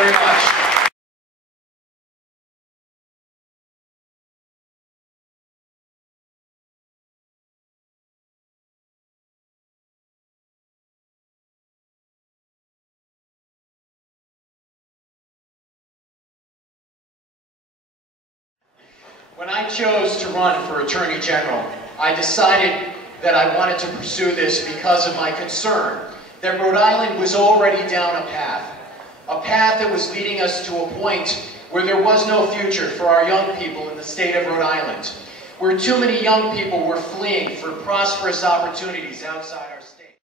very much. When I chose to run for Attorney General, I decided that I wanted to pursue this because of my concern that Rhode Island was already down a path that was leading us to a point where there was no future for our young people in the state of Rhode Island, where too many young people were fleeing for prosperous opportunities outside our state.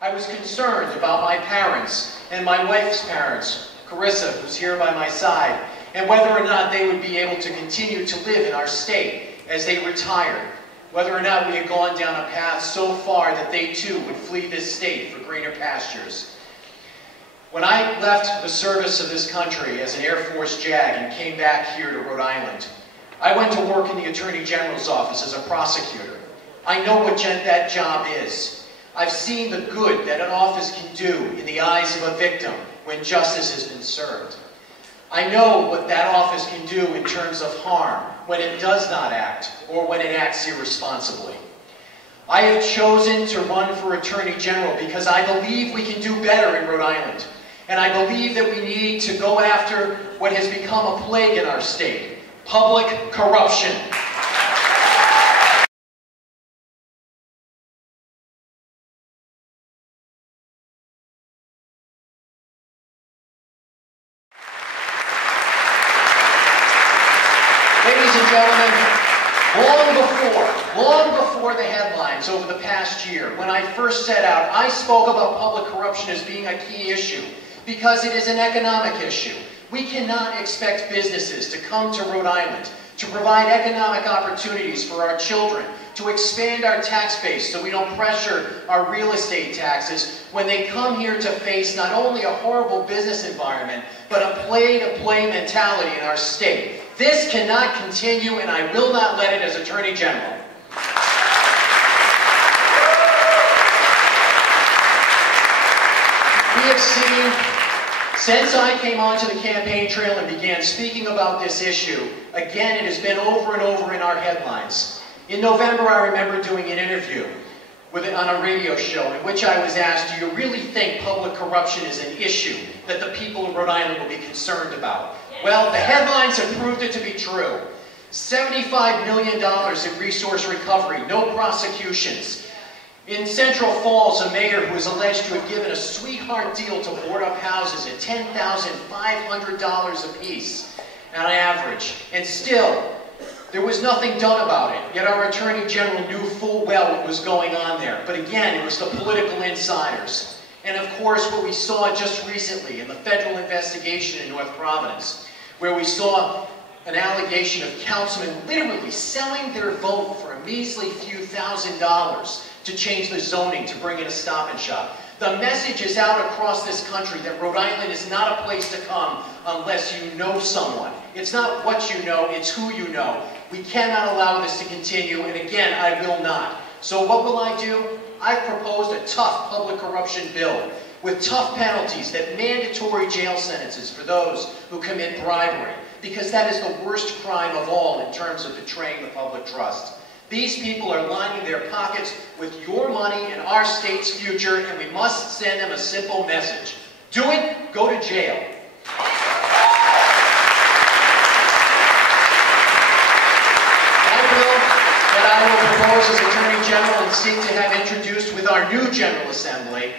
I was concerned about my parents and my wife's parents, Carissa, who's here by my side, and whether or not they would be able to continue to live in our state as they retired, whether or not we had gone down a path so far that they too would flee this state for greener pastures. When I left the service of this country as an Air Force JAG and came back here to Rhode Island, I went to work in the Attorney General's office as a prosecutor. I know what that job is. I've seen the good that an office can do in the eyes of a victim when justice has been served. I know what that office can do in terms of harm when it does not act or when it acts irresponsibly. I have chosen to run for Attorney General because I believe we can do better in Rhode Island. And I believe that we need to go after what has become a plague in our state, public corruption. Ladies and gentlemen, long before the headlines over the past year, when I first set out, I spoke about public corruption as being a key issue because it is an economic issue. We cannot expect businesses to come to Rhode Island to provide economic opportunities for our children, to expand our tax base so we don't pressure our real estate taxes when they come here to face not only a horrible business environment, but a play-to-play mentality in our state. This cannot continue, and I will not let it as Attorney General. We have seen, since I came onto the campaign trail and began speaking about this issue, again, it has been over and over in our headlines. In November, I remember doing an interview on a radio show in which I was asked, do you really think public corruption is an issue that the people of Rhode Island will be concerned about? Well, the headlines have proved it to be true. $75 million in resource recovery, no prosecutions. In Central Falls, a mayor who is alleged to have given a sweetheart deal to board up houses at $10,500 apiece on average. And still, there was nothing done about it. Yet our Attorney General knew full well what was going on there. But again, it was the political insiders. And of course, what we saw just recently in the federal investigation in North Providence, where we saw an allegation of councilmen literally selling their vote for a measly few $1,000s to change the zoning to bring in a Stop and Shop. The message is out across this country that Rhode Island is not a place to come unless you know someone. It's not what you know, it's who you know. We cannot allow this to continue, and again, I will not. So what will I do? I've proposed a tough public corruption bill with tough penalties, that mandatory jail sentences for those who commit bribery, because that is the worst crime of all in terms of betraying the public trust. These people are lining their pockets with your money and our state's future, and we must send them a simple message. Do it, go to jail. That bill that I will propose as Attorney General and seek to have introduced with our new General Assembly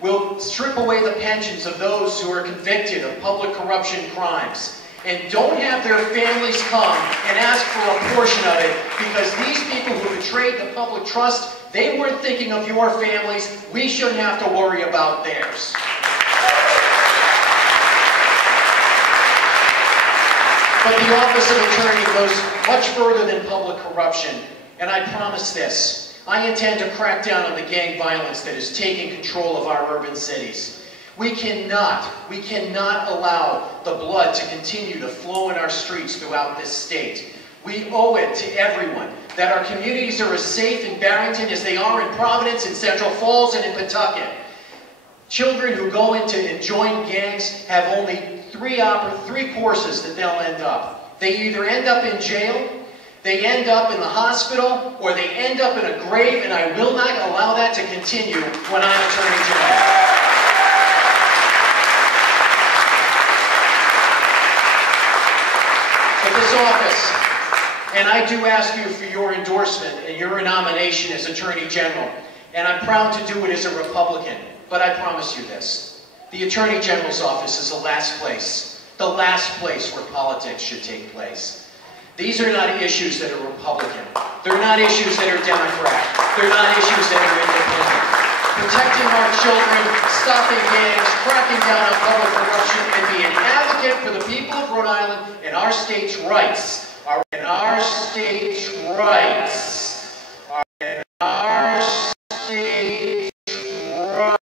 will strip away the pensions of those who are convicted of public corruption crimes. And don't have their families come and ask for a portion of it, because these people who betrayed the public trust, they weren't thinking of your families. We shouldn't have to worry about theirs. But the office of attorney goes much further than public corruption, and I promise this. I intend to crack down on the gang violence that is taking control of our urban cities. We cannot allow the blood to continue to flow in our streets throughout this state. We owe it to everyone that our communities are as safe in Barrington as they are in Providence, in Central Falls, and in Pawtucket. Children who go into and join gangs have only three courses that they'll end up. They either end up in jail, they end up in the hospital, or they end up in a grave, and I will not allow that to continue when I'm Attorney General. But this office, and I do ask you for your endorsement and your nomination as Attorney General, and I'm proud to do it as a Republican, but I promise you this. The Attorney General's office is the last place where politics should take place. These are not issues that are Republican. They're not issues that are Democrat. They're not issues that are independent. Protecting our children, stopping gangs, cracking down on public corruption, and be an advocate for the people of Rhode Island and our state's rights. Our state's rights. Our state's rights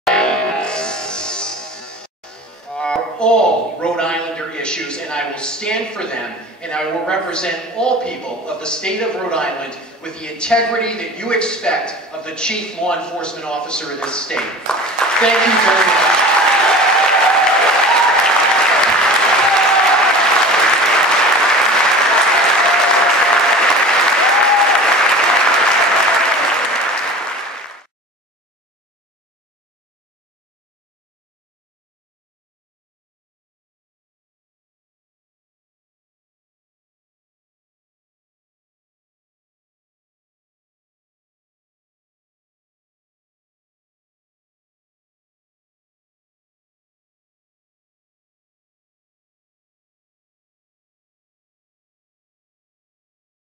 are all Rhode Islander issues, and I will stand for them, and I will represent all people of the state of Rhode Island with the integrity that you expect of the chief law enforcement officer of this state. Thank you very much.